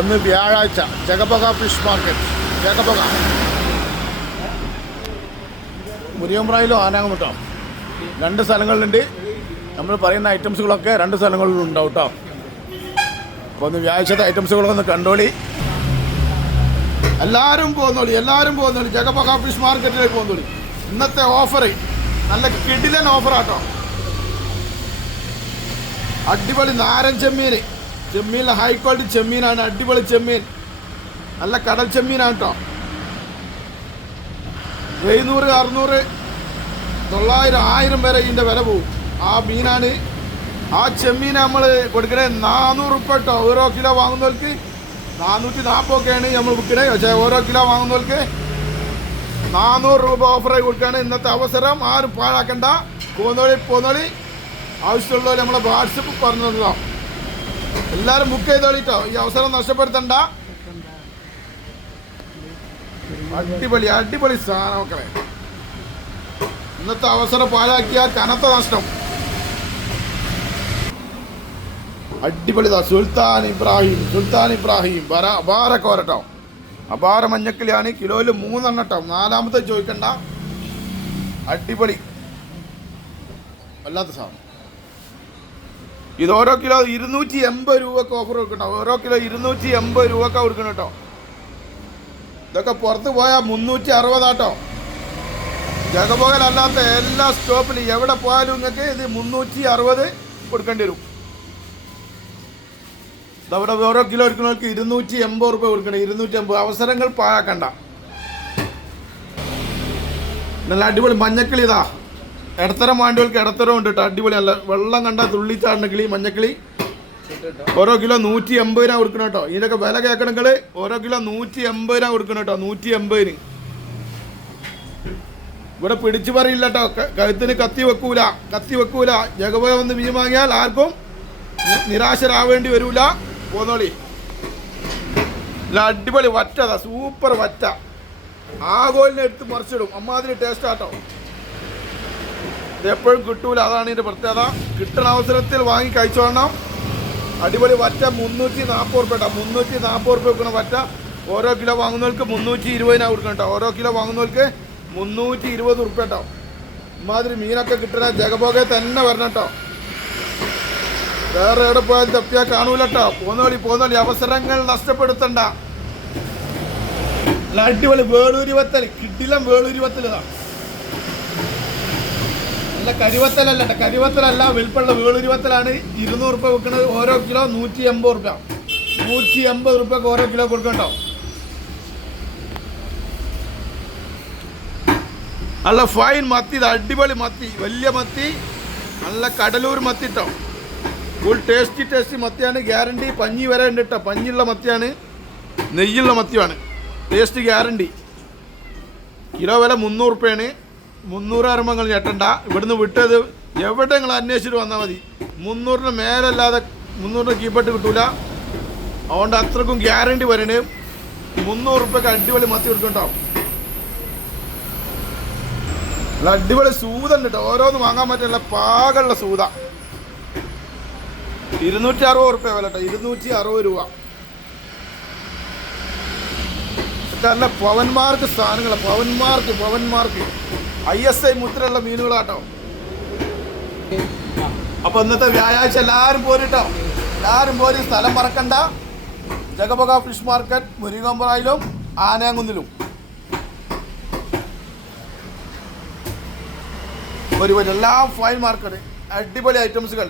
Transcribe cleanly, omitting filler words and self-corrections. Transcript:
ഒന്ന് വ്യാഴാഴ്ച ജഗപക fish market, ജഗപക മുരിയമ്പ്രായിലും ആനാങ്കുട്ടോ, 2 സ്ഥലങ്ങളിലുണ്ട്. നമ്മൾ പറയുന്ന ഐറ്റംസുകളൊക്കെ 2 സ്ഥലങ്ങളിലും ഉണ്ടാവും കേട്ടോ. അപ്പോൾ ഒന്ന് വ്യാഴ്ചത്തെ ഐറ്റംസുകളൊക്കെ ഒന്ന് കണ്ടോളി. എല്ലാവരും പോകുന്നോളി ജഗപക ഫിഷ് മാർക്കറ്റിലേക്ക് പോകുന്നോളി. ഇന്നത്തെ ഓഫർ നല്ല കിടിലൻ ഓഫറാട്ടോ. അടിപൊളി നാരൻ ചെമ്മീൻ ഹൈ ക്വാളിറ്റി ചെമ്മീനാണ്. അടിപൊളി ചെമ്മീൻ, നല്ല കടൽ ചെമ്മീനാണ് കേട്ടോ. 700, 600, 900, 1000 വരെ ഇതിൻ്റെ വില പോകും. ആ മീനാണ്. ആ ചെമ്മീൻ നമ്മൾ കൊടുക്കണേ 400 റുപ്യ കേട്ടോ. ഓരോ കിലോ വാങ്ങുന്നവർക്ക് 440 ഒക്കെയാണ് നമ്മൾ വിൽക്കണേ. പക്ഷേ ഓരോ കിലോ വാങ്ങുന്നവർക്ക് 400 രൂപ ഓഫറായി കൊടുക്കുകയാണ്. ഇന്നത്തെ അവസരം ആരും പാഴാക്കണ്ട. പോന്നോളി. ആവശ്യമുള്ളവർ നമ്മളെ വാട്സപ്പ് പറഞ്ഞല്ലോ. എല്ലാവരും ബുക്ക് ചെയ്തോളിട്ടോ, ഈ അവസരം നഷ്ടപ്പെടുത്തണ്ട. അടിപൊളി സാധനം മക്കളെ. ഇന്നത്തെ അവസരം പാഴാക്കിയാൽ കനത്ത നഷ്ടം. അടിപൊളി സുൽത്താൻ ഇബ്രാഹിം അപാര കോരട്ടോ. അപാര മഞ്ഞക്കിളിയാണ്. കിലോയിൽ 3 എണ്ണം കേട്ടോ. 4ാമത്തെ ചോദിക്കണ്ട. അടിപൊളി വല്ലാത്ത സാധനം. ഇത് ഓരോ കിലോ 280 രൂപക്ക് ഓഫർ കൊടുക്കട്ടോ. ഓരോ കിലോ 280 രൂപക്ക് കൊടുക്കണം കേട്ടോ. ഇതൊക്കെ പുറത്ത് പോയാൽ 360 ആട്ടോ. ജഗപകലല്ലാത്ത എല്ലാ സ്റ്റോപ്പിലും എവിടെ പോയാലും നിങ്ങൾക്ക് ഇത് 360 കൊടുക്കേണ്ടി വരും. ഇതവിടെ ഓരോ കിലോ എടുക്കുന്നവർക്ക് 280 രൂപ കൊടുക്കണം. 280. അവസരങ്ങൾ പാഴാക്കണ്ട. നല്ല അടിപൊളി മഞ്ഞക്കിളി. ഇതാ ഇടത്തരം വേണ്ടിയവർക്ക് ഇടത്തരം ഉണ്ട് കേട്ടോ. അടിപൊളി നല്ല വെള്ളം കണ്ട തുള്ളിച്ചാടുന്ന കിളി മഞ്ഞക്കിളി. ഓരോ കിലോ 180 രൂപ കൊടുക്കണം കേട്ടോ. ഇതിനൊക്കെ വില കേൾക്കണമെങ്കിൽ ഓരോ കിലോ 180 രൂപ കൊടുക്കണം കേട്ടോ. 180. ഇവിടെ പിടിച്ചു പറയില്ല കേട്ടോ. കഴുത്തിന് കത്തി വെക്കൂല. ജഗപക വന്ന് മീൻ വാങ്ങിയാൽ ആർക്കും നിരാശരാവേണ്ടി വരൂല. പോന്നോളി. അടിപൊളി വറ്റതാ, സൂപ്പർ വറ്റ. ആഗോലിനെ എടുത്ത് മറിച്ചിടും. അമ്മാതിരി ടേസ്റ്റ് ആട്ടോ. ഇത് എപ്പോഴും കിട്ടൂല, അതാണ് ഇതിൻ്റെ പ്രത്യേകത. കിട്ടുന്ന അവസരത്തിൽ വാങ്ങി കഴിച്ചോളണം. അടിപൊളി വറ്റ 340 രൂപ കേട്ടോ. 340 രൂപ വെക്കുന്ന വറ്റ. ഓരോ കിലോ വാങ്ങുന്നവർക്ക് 320 കൊടുക്കണം കേട്ടോ. ഓരോ കിലോ വാങ്ങുന്നവർക്ക് 320 രൂപ കേട്ടോ. ഇമാതിരി മീനൊക്കെ കിട്ടുന്ന ജഗപകയിൽ തന്നെ വരണം കേട്ടോ. വേറെ എവിടെ പോയാൽ തപ്പിയാൽ കാണൂല കേട്ടോ. പോന്നോളി. അവസരങ്ങൾ നഷ്ടപ്പെടുത്തണ്ട. അടിപൊളി വേളൂരി വത്തൽ, കിടിലം വേളൂരി വത്തൽ. നല്ല കരിവത്തലല്ല വെളുപ്പുള്ള വേളൂരി വത്തലാണ്. 200 രൂപ വെക്കുന്നത്. ഓരോ കിലോ 180 രൂപ. 180 രൂപക്ക് ഓരോ കിലോ കൊടുക്കണ്ടോ. നല്ല ഫൈൻ മത്തി. ഇത് അടിപൊളി മത്തി, വലിയ മത്തി, നല്ല കടലൂർ മത്തി കേട്ടോ. ഫുൾ ടേസ്റ്റി മത്തിയാണ്. ഗ്യാരണ്ടി. പഞ്ഞി വരെ ഉണ്ട് കേട്ടോ. പഞ്ഞിയുള്ള മത്തിയാണ്, നെയ്യുള്ള മത്തിയാണ്. Taste guarantee. കിലോ വില 300 രൂപയാണ്. 300 ആകുമ്പോൾ നിങ്ങൾ ഞെട്ടണ്ട. ഇവിടുന്ന് വിട്ടത് എവിടെ നിങ്ങൾ അന്വേഷിച്ചിട്ട് വന്നാൽ മതി. 300-ന് മേലല്ലാതെ 300-ന് കീപ്പട്ട് കിട്ടൂല. അതുകൊണ്ട് അത്രക്കും ഗ്യാരണ്ടി വരണേ. 300 രൂപയ്ക്ക് അടിപൊളി മത്തി കൊടുക്കണ്ടോ. നല്ല അടിപൊളി സൂത ഉണ്ട് കേട്ടോ. ഓരോന്ന് വാങ്ങാൻ പറ്റില്ല, പാകമുള്ള സൂത. 260 രൂപ വില കേട്ടോ. 260 രൂപ. നല്ല പവന്മാർക്ക് സാധനങ്ങൾ. പവന്മാർക്ക് ISI മുദ്രയുള്ള മീനുകളാട്ടോ. അപ്പൊ ഇന്നത്തെ വ്യാഴാഴ്ച എല്ലാവരും പോരി. സ്ഥലം മറക്കണ്ട. ജഗപക ഫിഷ് മാർക്കറ്റ് മുരിങ്ങമ്പ്രായിലും ആനാങ്കുന്നിലും. എല്ലാം ഫൈൻ മാർക്കറ്റ്. അടിപൊളി ഐറ്റംസുകൾ.